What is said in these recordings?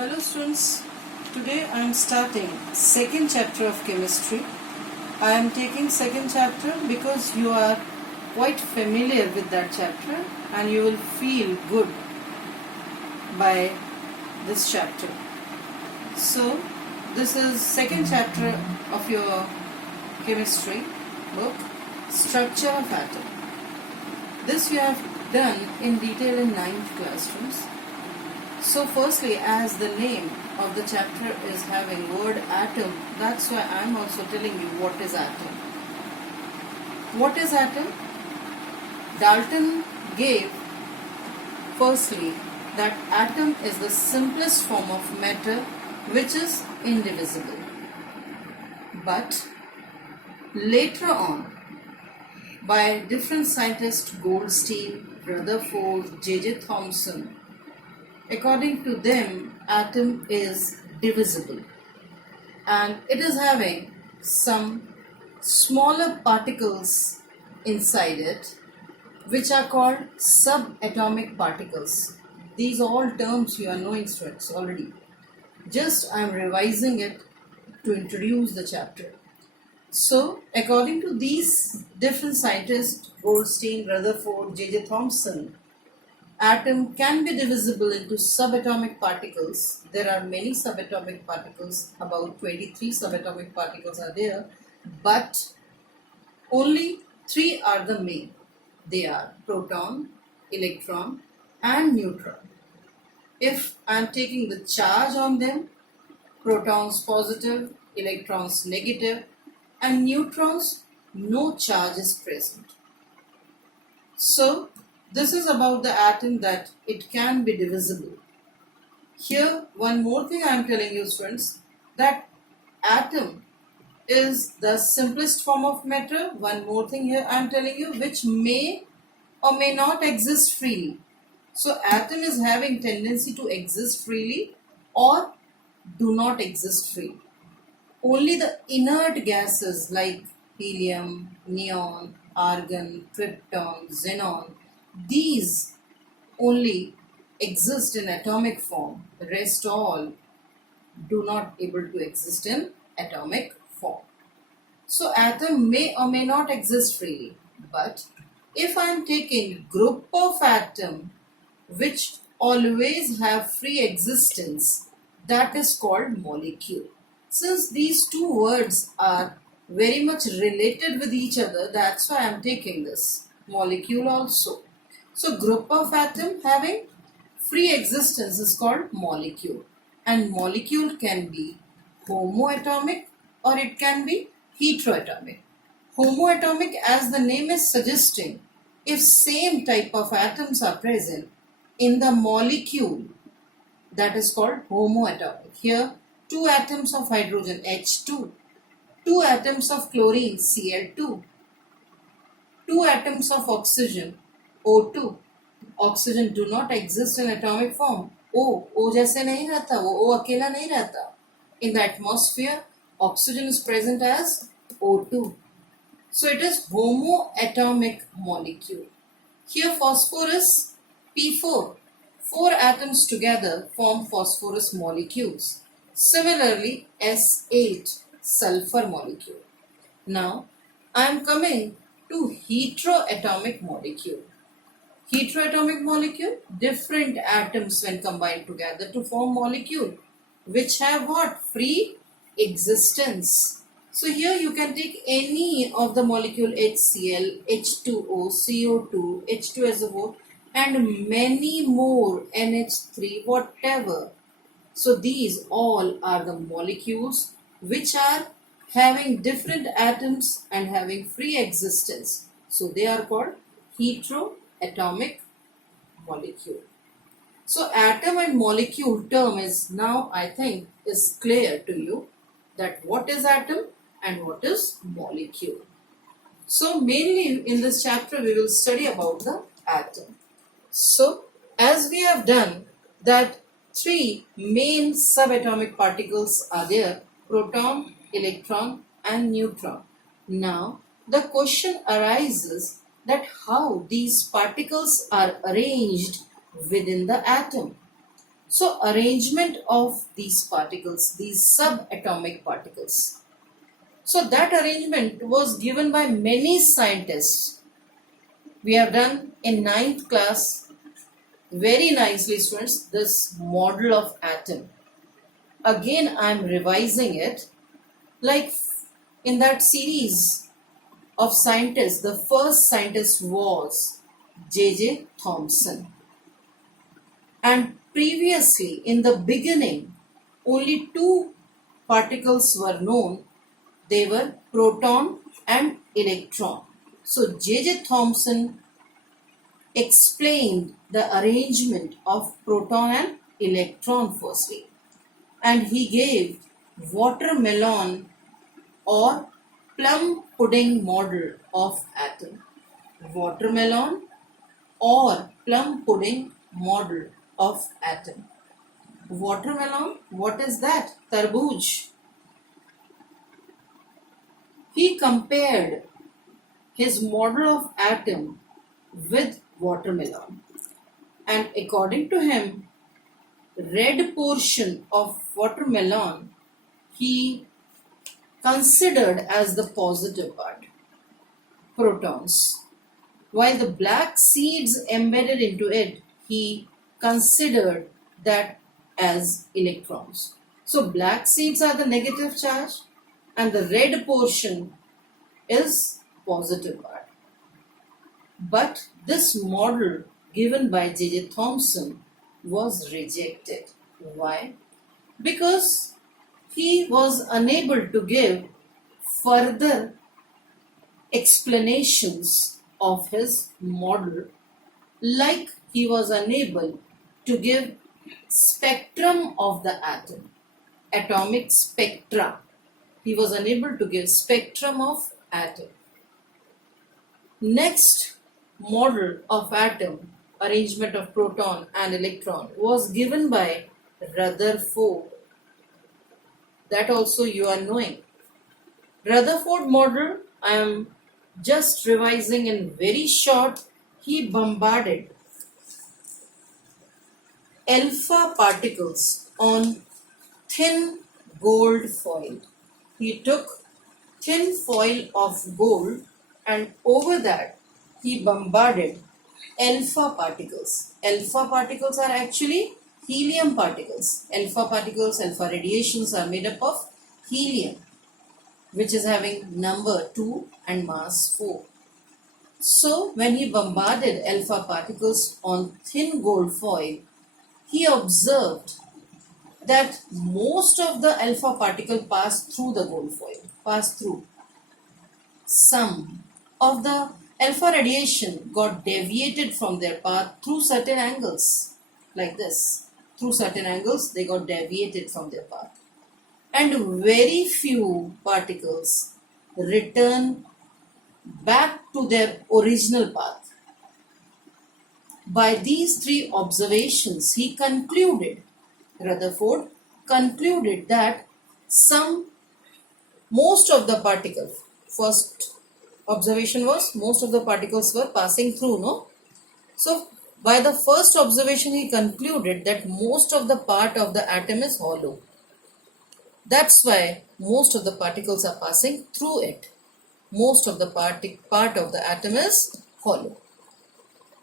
Hello students, today I am starting second chapter of chemistry. I am taking second chapter because you are quite familiar with that chapter and you will feel good by this chapter. So this is second chapter of your chemistry book, Structure of Atom. This you have done in detail in 9th class, students. So firstly, as the name of the chapter is having word atom, that's why I am also telling you what is atom. What is atom? Dalton gave firstly that atom is the simplest form of matter which is indivisible. But later on, by different scientists Goldstein, Rutherford, J.J. Thomson, according to them, atom is divisible and it is having some smaller particles inside it which are called subatomic particles. These all terms you are knowing, students, already. Just I am revising it to introduce the chapter. So, according to these different scientists, Goldstein, Rutherford, J.J. Thomson, atom can be divisible into subatomic particles. There are many subatomic particles, about 23 subatomic particles are there, but only 3 are the main. They are proton, electron and neutron. If I am taking the charge on them, protons positive, electrons negative and neutrons, no charge is present. So, this is about the atom, that it can be divisible. Here, one more thing I am telling you, students, that atom is the simplest form of matter. One more thing here I am telling you, which may or may not exist freely. So, atom is having tendency to exist freely or do not exist freely. Only the inert gases like helium, neon, argon, krypton, xenon, these only exist in atomic form. The rest all do not able to exist in atomic form. So atom may or may not exist freely. But if I am taking group of atom which always have free existence, that is called molecule. Since these two words are very much related with each other, that's why I am taking this molecule also. So group of atom having free existence is called molecule, and molecule can be homoatomic or it can be heteroatomic. Homoatomic, as the name is suggesting, if same type of atoms are present in the molecule, that is called homoatomic. Here 2 atoms of hydrogen H2, 2 atoms of chlorine Cl2, 2 atoms of oxygen O2. Oxygen do not exist in atomic form. O जैसे नहीं रहता, वो O अकेला नहीं रहता. In the atmosphere, oxygen is present as O2. So it is homoatomic molecule. Here phosphorus P4. 4 atoms together form phosphorus molecules. Similarly, S8, sulfur molecule. Now, I am coming to heteroatomic molecule. Heteroatomic molecule, different atoms when combined together to form molecule, which have what? Free existence. So here you can take any of the molecule HCl, H2O, CO2, H2SO4 and many more, NH3, whatever. So these all are the molecules which are having different atoms and having free existence. So they are called heteroatomic molecule. So atom and molecule term is now, I think, is clear to you, that what is atom and what is molecule. So mainly in this chapter we will study about the atom. So as we have done that 3 main subatomic particles are there: proton, electron and neutron. Now the question arises that how these particles are arranged within the atom. So arrangement of these particles, these subatomic particles. So that arrangement was given by many scientists. We have done in 9th class very nicely, students, this model of atom. Again, I am revising it. Like in that series of scientists, the first scientist was J.J. Thomson. And previously, in the beginning, only two particles were known. They were proton and electron. So J.J. Thomson explained the arrangement of proton and electron firstly. And he gave watermelon or plum pudding model of atom. Watermelon or plum pudding model of atom. Watermelon, what is that? Tarbooj. He compared his model of atom with watermelon, and according to him, red portion of watermelon he considered as the positive part, protons, while the black seeds embedded into it he considered that as electrons. So black seeds are the negative charge and the red portion is positive part. But this model given by J.J. Thomson was rejected. Why? Because he was unable to give further explanations of his model, like he was unable to give spectrum of the atom, atomic spectra. He was unable to give spectrum of atom. Next model of atom, arrangement of proton and electron, was given by Rutherford. That also you are knowing. Rutherford model, I am just revising in very short. He bombarded alpha particles on thin gold foil. He took thin foil of gold and over that he bombarded alpha particles. Alpha particles are actually helium particles. Alpha particles, alpha radiations are made up of helium, which is having number 2 and mass 4. So when he bombarded alpha particles on thin gold foil, he observed that most of the alpha particle passed through the gold foil, Some of the alpha radiation got deviated from their path through certain angles, like this. Through certain angles, they got deviated from their path. And very few particles return back to their original path. By these three observations, Rutherford concluded that most of the particles, first observation was most of the particles were passing through, no? So by the first observation, he concluded that most of the part of the atom is hollow. That's why most of the particles are passing through it. Most of the part of the atom is hollow.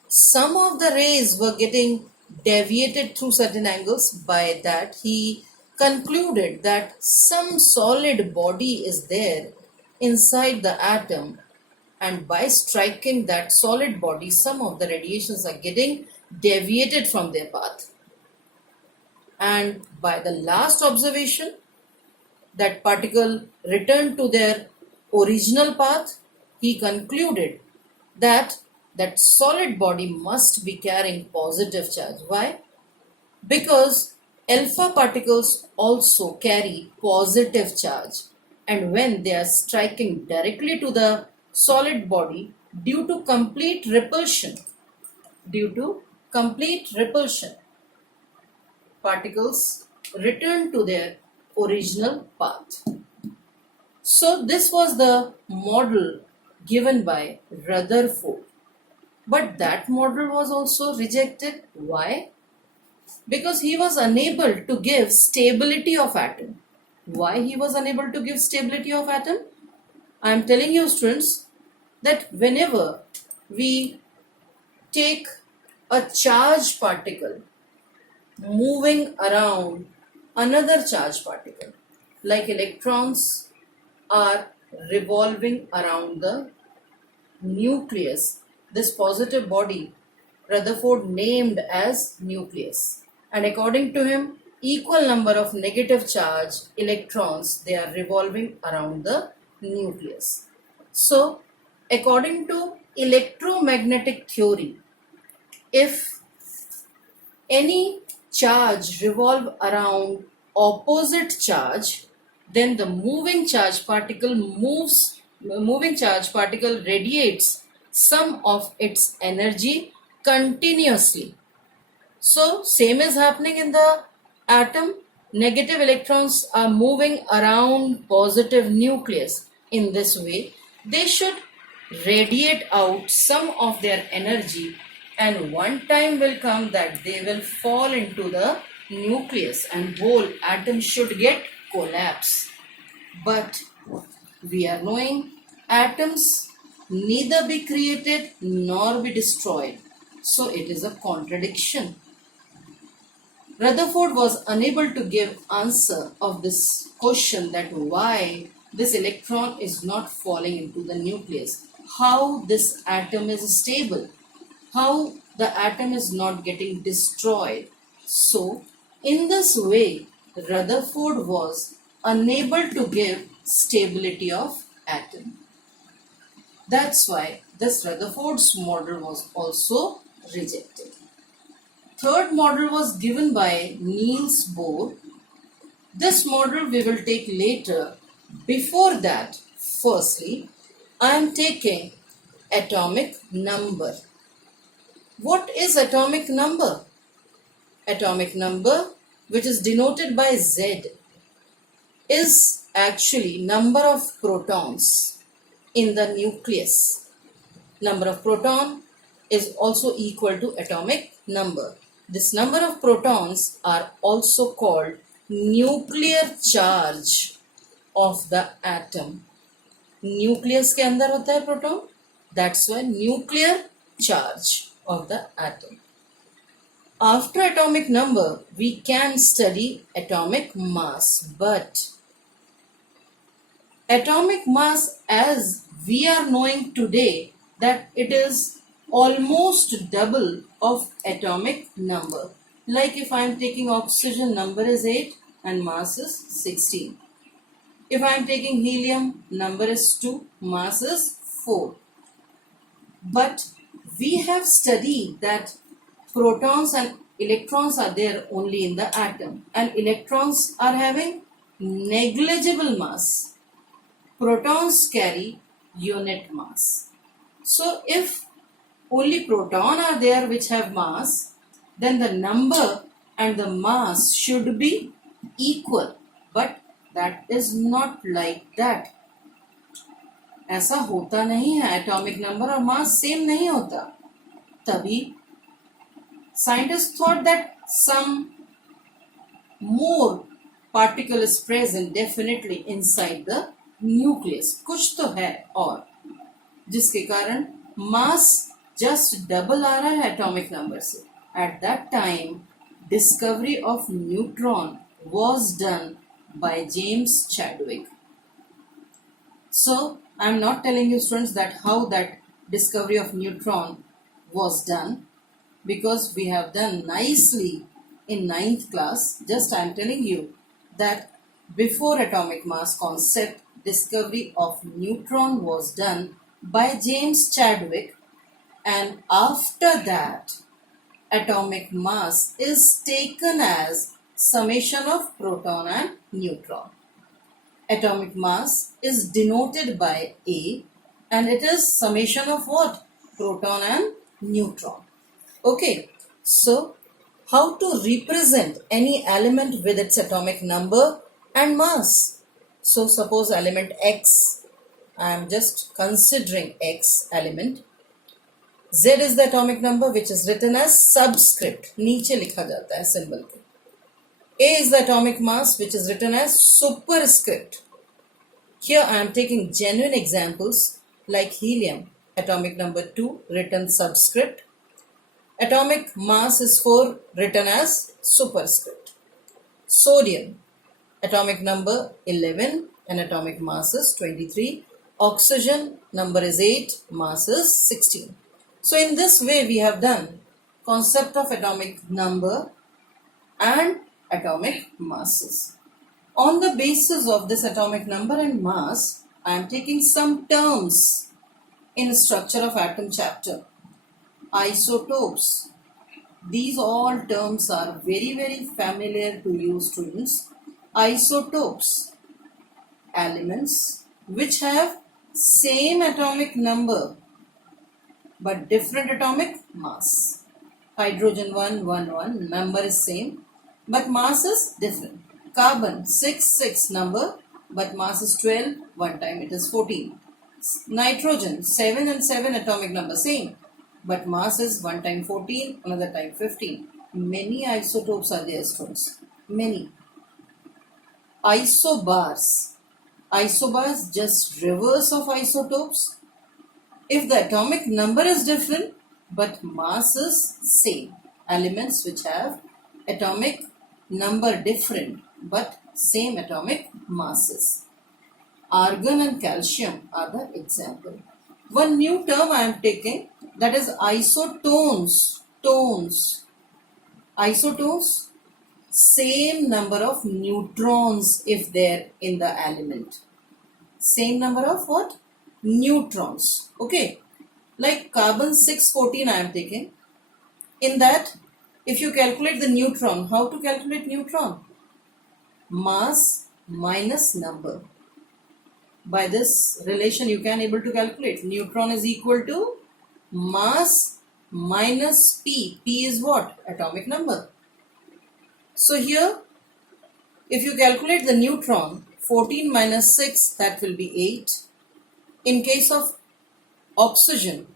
Some of the rays were getting deviated through certain angles. By that, he concluded that some solid body is there inside the atom, and by striking that solid body, some of the radiations are getting deviated from their path. And by the last observation, that particle returned to their original path, he concluded that that solid body must be carrying positive charge. Why? Because alpha particles also carry positive charge, and when they are striking directly to the solid body, due to complete repulsion, particles return to their original path. So this was the model given by Rutherford. But that model was also rejected. Why? Because he was unable to give stability of atom. Why he was unable to give stability of atom? I am telling you, students, that whenever we take a charged particle moving around another charged particle, like electrons are revolving around the nucleus, this positive body Rutherford named as nucleus. And according to him, equal number of negative charge electrons, they are revolving around the nucleus. So, according to electromagnetic theory, if any charge revolve around opposite charge, then the moving charge particle radiates some of its energy continuously. So same is happening in the atom. Negative electrons are moving around positive nucleus. In this way, they should radiate out some of their energy, and one time will come that they will fall into the nucleus and whole atom should get collapse. But we are knowing atoms neither be created nor be destroyed. So it is a contradiction. Rutherford was unable to give answer of this question that why this electron is not falling into the nucleus, how this atom is stable, how the atom is not getting destroyed. So in this way, Rutherford was unable to give stability of atom. That's why this Rutherford's model was also rejected. Third model was given by Niels Bohr. This model we will take later. Before that, firstly, I am taking atomic number. What is atomic number? Atomic number, which is denoted by Z, is actually number of protons in the nucleus. Number of proton is also equal to atomic number. This number of protons are also called nuclear charge of the atom. Nucleus के अंदर होता है proton. That's why nuclear charge of the atom. After atomic number, we can study atomic mass. But atomic mass as we are knowing today, that it is almost double of atomic number. Like if I am taking oxygen, number is 8 and mass is 16. If I am taking helium, number is 2, mass is 4. But we have studied that protons and electrons are there only in the atom, and electrons are having negligible mass. Protons carry unit mass. So if only proton are there which have mass, then the number and the mass should be equal. But that is not like that. ऐसा होता नहीं है. Atomic number और mass same नहीं होता. तभी scientists thought that some more particle is present definitely inside the nucleus. कुछ तो है और जिसके कारण mass just double आ रहा है atomic number से. At that time, discovery of neutron was done by James Chadwick. So, I am not telling you students that how that discovery of neutron was done, because we have done nicely in 9th class. Just I am telling you that before atomic mass concept, discovery of neutron was done by James Chadwick, and after that atomic mass is taken as summation of proton and neutron. Atomic mass is denoted by A, and it is summation of what? Proton and neutron. Okay, so how to represent any element with its atomic number and mass? So suppose element X, I am just considering X element. Z is the atomic number which is written as subscript. नीचे लिखा जाता है symbol के. A is the atomic mass which is written as superscript. Here I am taking genuine examples like helium, atomic number 2 written subscript. Atomic mass is 4 written as superscript. Sodium, atomic number 11 and atomic mass is 23. Oxygen number is 8, mass is 16. So in this way we have done concept of atomic number and atomic masses. On the basis of this atomic number and mass, I am taking some terms in structure of atom chapter. Isotopes. These all terms are very familiar to you students. Isotopes, elements which have same atomic number but different atomic mass. Hydrogen 1, number is same but mass is different. Carbon 6 number but mass is 12, one time it is 14. Nitrogen 7 and 7 atomic number same but mass is one time 14, another time 15. Many isotopes are there students. Many. Isobars. Isobars just reverse of isotopes. If the atomic number is different but mass is same. Elements which have atomic number different but same atomic masses. Argon and calcium are the example. One new term I am taking, that is isotones. Isotones, same number of neutrons if they're in the element. Same number of what? Neutrons. Okay. Like carbon 614 I am taking. In that, if you calculate the neutron, how to calculate neutron? Mass minus number. By this relation you can able to calculate. Neutron is equal to mass minus P. P is what? Atomic number. So here, if you calculate the neutron, 14 minus 6, that will be 8. In case of oxygen,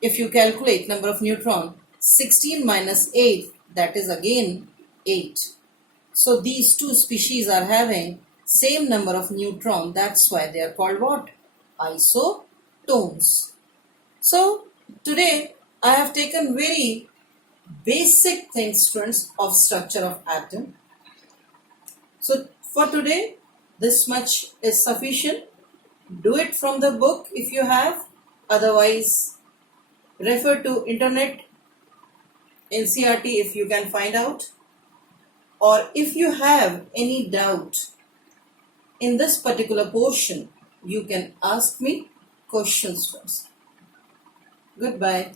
if you calculate number of neutron, 16 minus 8, that is again 8. So these two species are having same number of neutron. That's why they are called what? Isotones. So today I have taken very basic things, students, of structure of atom. So for today, this much is sufficient. Do it from the book if you have. Otherwise, refer to internet, NCERT if you can find out. Or if you have any doubt in this particular portion, you can ask me questions first. Goodbye.